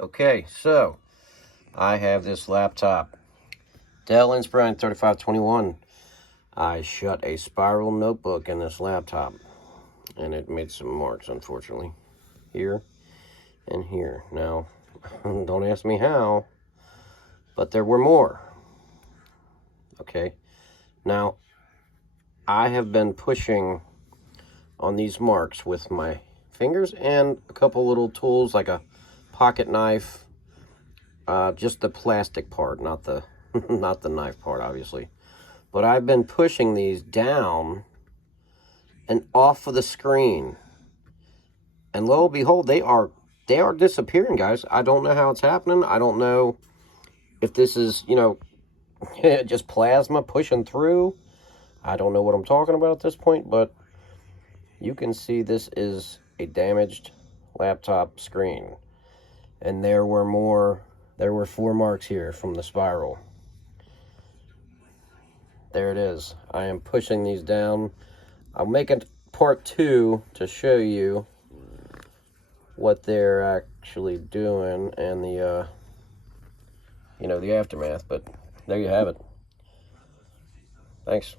Okay, so I have this laptop, Dell Inspiron 3521. I shut a spiral notebook in this laptop, and it made some marks, unfortunately, here and here. Now, don't ask me how, but there were more. Okay, now I have been pushing on these marks with my fingers and a couple little tools like a pocket knife, just the plastic part, not the not the knife part, obviously. But I've been pushing these down and off of the screen, and lo and behold, they are disappearing, guys. I don't know how it's happening. I don't know if this is, just plasma pushing through. I don't know what I'm talking about at this point, but you can see this is a damaged laptop screen. And there were 4 marks here from the spiral. There it is. I am pushing these down. I'll make a part 2 to show you what they're actually doing and the the aftermath, but there you have it. Thanks.